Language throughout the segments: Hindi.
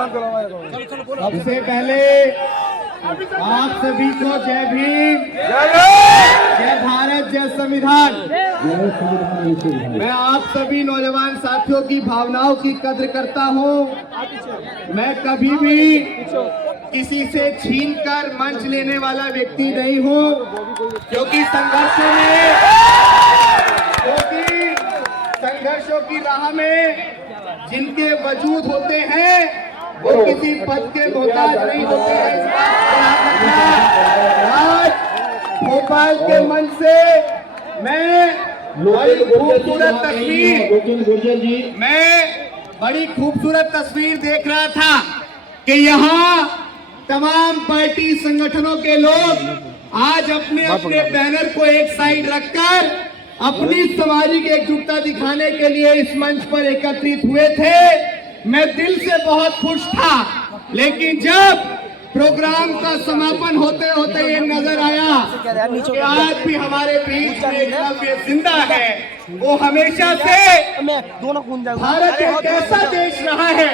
सबसे पहले आप सभी को जय भीम, जय भारत, जय संविधान। मैं आप सभी नौजवान साथियों की भावनाओं की कद्र करता हूं। मैं कभी भी किसी से छीनकर मंच लेने वाला व्यक्ति नहीं हूं, क्योंकि संघर्षों की राह में जिनके वजूद होते हैं वो किसी पद के मोहताज नहीं होते हैं। इस बात को याद रखना। आज भोपाल के मंच से मैं बड़ी खूबसूरत तस्वीर देख रहा था कि यहाँ तमाम पार्टी संगठनों के लोग आज अपने अपने बैनर को एक साइड रखकर अपनी सामाजिक एकजुटता दिखाने के लिए इस मंच पर एकत्रित हुए थे। मैं दिल से बहुत खुश था, लेकिन जब प्रोग्राम का समापन होते होते ये नजर आया कि आज भी हमारे बीच में एकलव्य जिंदा है। वो हमेशा से भारत एक ऐसा देश रहा है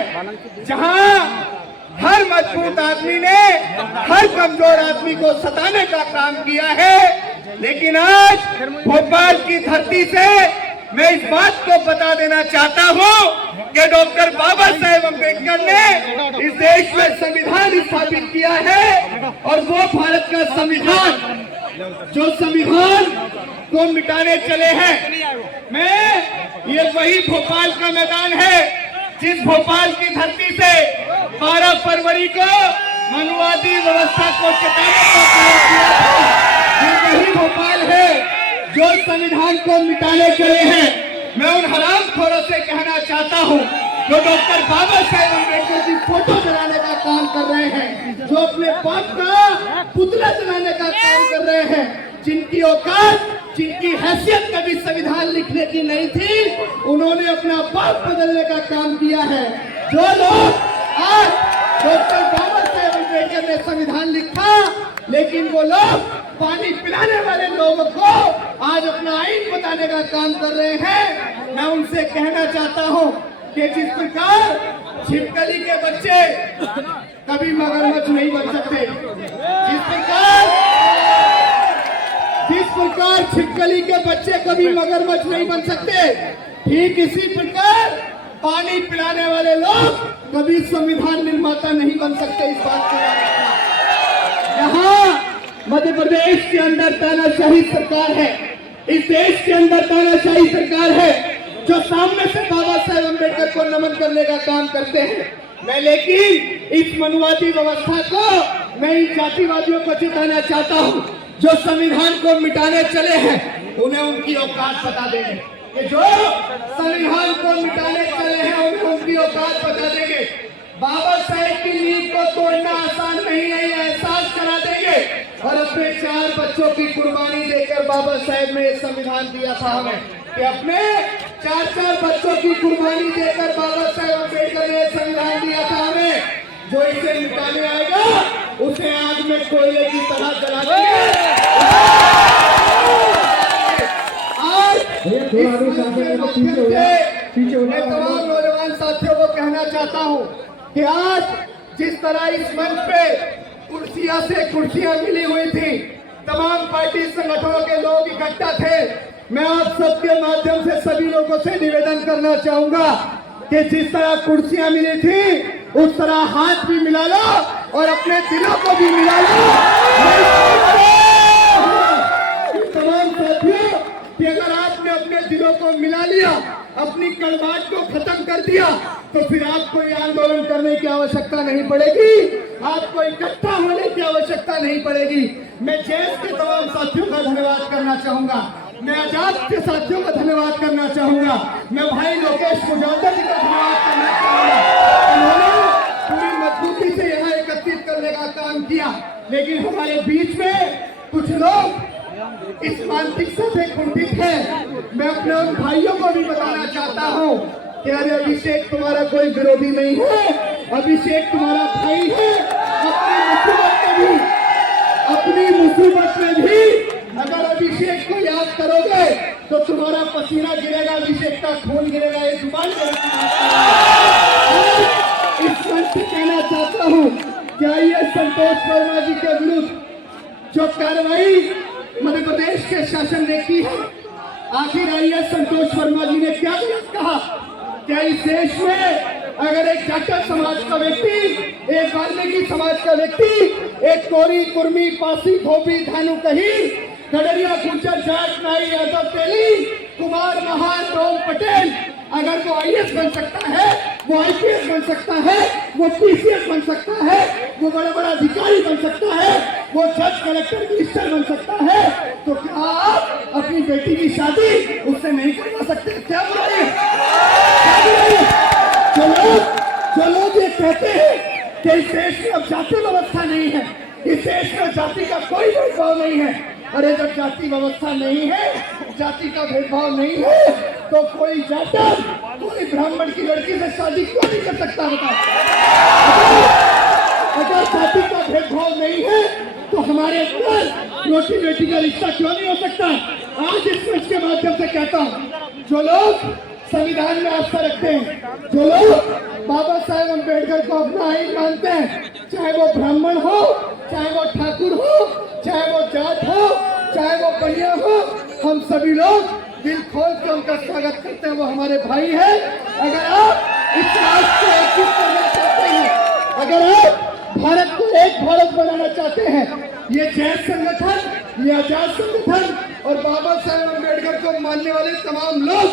जहां हर मजबूत आदमी ने हर कमजोर आदमी को सताने का काम किया है, लेकिन आज भोपाल की धरती से मैं इस बात को बता देना चाहता हूं कि डॉक्टर बाबा साहेब अम्बेडकर ने इस देश में संविधान स्थापित किया है, और वो भारत का संविधान जो संविधान को मिटाने चले हैं। ये वही भोपाल का मैदान है जिस भोपाल की धरती से 12 फरवरी को मनुवादी व्यवस्था को चटाने का काम किया था। ये वही भोपाल है जो संविधान को मिटाने चले हैं। मैं उन हरामखोरों से कहना चाहता हूं जो डॉक्टर बाबा साहेब अम्बेडकर की फोटो जलाने का काम कर रहे हैं, जो अपने बाप का पुतला जलाने का काम कर रहे हैं, जिनकी औकात, जिनकी हैसियत कभी संविधान लिखने की नहीं थी, उन्होंने अपना बाप बदलने का काम किया है। जो लोग आज डॉक्टर बाबा साहेब अम्बेडकर ने संविधान लिखा, लेकिन वो लोग पानी पिलाने वाले लोगों को आज अपना आइन बताने का काम कर रहे हैं। मैं उनसे कहना चाहता हूं कि जिस प्रकार छिपकली के बच्चे कभी मगरमच्छ नहीं बन सकते, जिस प्रकार छिपकली के बच्चे कभी मगरमच्छ नहीं बन सकते, ठीक इसी प्रकार पानी पिलाने वाले लोग कभी संविधान निर्माता नहीं बन सकते। इस बात को याद रखना। यहाँ मध्य प्रदेश के अंदर तानाशाही सरकार है, इस देश के अंदर तानाशाही सरकार है जो सामने से बाबा साहेब अम्बेडकर को नमन करने का काम करते हैं। मैं लेकिन इस मनुवादी व्यवस्था को, मैं इन जातिवादियों को चेताना चाहता हूं जो संविधान को मिटाने चले हैं, उन्हें उनकी औकात बता देंगे कि जो संविधान को मिटाने चले हैं उन्हें उनकी औकात बता देंगे। बाबा साहेब की नींव को तोड़ना आसान नहीं है, ये एहसास करा देंगे। और अपने 4 बच्चों की कुर्बानी देकर बाबा साहेब ने संविधान दिया था हमें, कि अपने 4 बच्चों की कुर्बानी देकर बाबा साहेब अम्बेडकर ने संविधान दिया था हमें। जो इसे मिटाने आएगा उसे आग में कोयले की तरह जला देंगे। आज तमाम नौजवान साथियों को कहना चाहता हूँ कि आज जिस तरह इस मंच पे कुर्सियां से कुर्सियां मिली हुई थी, तमाम पार्टी संगठनों के लोग इकट्ठा थे, मैं आप सबके माध्यम से सभी लोगों से निवेदन करना चाहूंगा कि जिस तरह कुर्सियां मिली थी उस तरह हाथ भी मिला लो और अपने दिलों को भी मिला लो। तमाम साथियों कि अगर आपने अपने दिलों को मिला लिया, अपनी कड़वाहट को खत्म कर दिया, तो फिर आपको ये आंदोलन करने की आवश्यकता नहीं पड़ेगी, आपको इकट्ठा होने की आवश्यकता नहीं पड़ेगी। मैं जैस के तमाम साथियों का धन्यवाद करना चाहूंगा, मैं आजाद के साथियों का धन्यवाद करना चाहूंगा, मैं भाई लोकेश मुजाहिद जी का धन्यवाद करना चाहूंगा। उन्होंने पूरी मजबूती से यहाँ एकत्रित करने का काम किया, लेकिन हमारे बीच में कुछ लोग इस मानसिकता से कुंठित है। मैं अपने उन भाइयों को भी बताना चाहता हूँ कि अरे अभिषेक तुम्हारा कोई विरोधी नहीं है, अभिषेक तुम्हारा भाई है। अपनी मुसीबत में भी अगर अभिषेक को याद करोगे तो तुम्हारा पसीना गिरेगा, अभिषेक का खून गिरेगा। ये जुबान इस मंच से कहना चाहता हूँ कि आइए संतोष वर्मा जी के विरुद्ध जो कार्रवाई मध्य प्रदेश के शासन ने की है, आखिर आइए संतोष वर्मा जी ने क्या गलत कहा? क्या इस देश में अगर एक जाटव समाज का व्यक्ति, एक वाल्मीकि समाज का व्यक्ति, एक कोरी, कुर्मी, पासी, धोबी, धानु, कहीर, गडरिया, गुर्जर, जाट, नाई, यादव, तेली, कुमार, महान, रोम, पटेल, अगर वो आईएएस बन सकता है, वो आईपीएस बन सकता है, वो पीसीएस बन सकता है, वो बड़ा बड़ा अधिकारी बन सकता है, वो जज, कलेक्टर, मिनिस्टर बन सकता है, तो क्या आप अपनी बेटी की शादी उससे नहीं करवा सकते? क्या बुराई है? क्या बुराई है? जो लोग ये कहते हैं कि इस देश में अब जाति व्यवस्था नहीं है, इस देश में जाति का कोई भेदभाव नहीं है, अरे जब जाति व्यवस्था नहीं है, जाति का भेदभाव नहीं है, तो कोई जाटव कोई ब्राह्मण की लड़की से शादी क्यों नहीं कर सकता? बताओ। अगर जाति का भेदभाव नहीं है तो हमारे अंदर रोटी बेटी का रिश्ता क्यों नहीं हो सकता? आज इस मंच के माध्यम से कहता हूँ, जो लोग संविधान में आस्था रखते हैं, जो लोग बाबा साहेब अम्बेडकर को अपना आइन मानते हैं, चाहे वो ब्राह्मण हो, चाहे वो ठाकुर हो, चाहे वो जाट हो, चाहे वो बनिया हो, हम सभी लोग दिल खोल के उनका स्वागत करते हैं। वो हमारे भाई है। अगर आप इस राष्ट्र को एकजुट करना चाहते हैं, अगर आप भारत को एक भारत बनाना चाहते हैं, ये जैन संगठन, ये आजाद संगठन और बाबा साहेब अम्बेडकर को मानने वाले तमाम लोग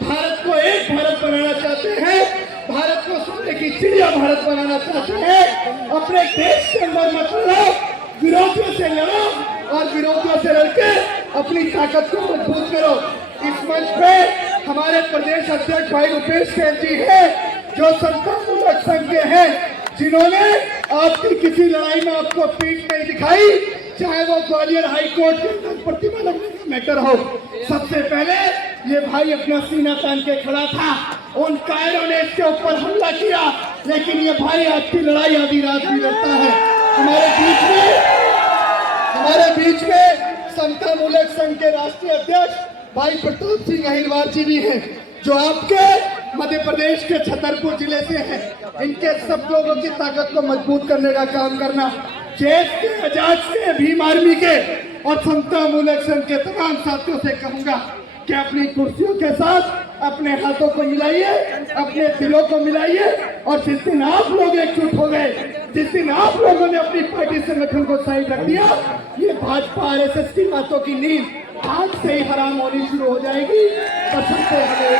भारत को एक भारत बनाना चाहते हैं, भारत को सोने की चिड़िया भारत बनाना चाहते हैं, अपने देश के अंदर मत लड़ो, विरोधियों से लड़ो और विरोधियों से लड़के अपनी ताकत को मजबूत करो। इस मंच पे हमारे प्रदेश अध्यक्ष भाई रुपेश सेन जी है, जो संगठन संघ के हैं, जिन्होंने आपकी किसी लड़ाई में आपको पीठ नहीं दिखाई, चाहे वो ग्वालियर हाई कोर्ट के अंदर प्रतिमा लगने का मैटर हो। सबसे पहले ये भाई अपना सीना तान के खड़ा था, उन कायरों ने इसके ऊपर हमला किया, लेकिन ये भाई आपकी लड़ाई आधी रात भी लड़ता है। हमारे बीच में समता मूलक संघ के राष्ट्रीय अध्यक्ष भाई प्रताप सिंह अहिरवार जी भी हैं, जो आपके मध्य प्रदेश के छतरपुर जिले से हैं। इनके सब लोगों की ताकत को मजबूत करने का काम करना। जेस के, आजाद के, भीम आर्मी के और समता मूलक संघ के तमाम साथियों से कहूंगा कि अपनी कुर्सियों के साथ अपने हाथों को मिलाइए, अपने दिलों को मिलाइए, और जिस दिन आप लोग एकजुट हो गए, जिस दिन आप लोगों ने अपनी पार्टी संगठन को साइड रख दिया, ये भाजपा आरएसएस की बातों की नींद आज से ही हराम होनी शुरू हो जाएगी। कसम से हमें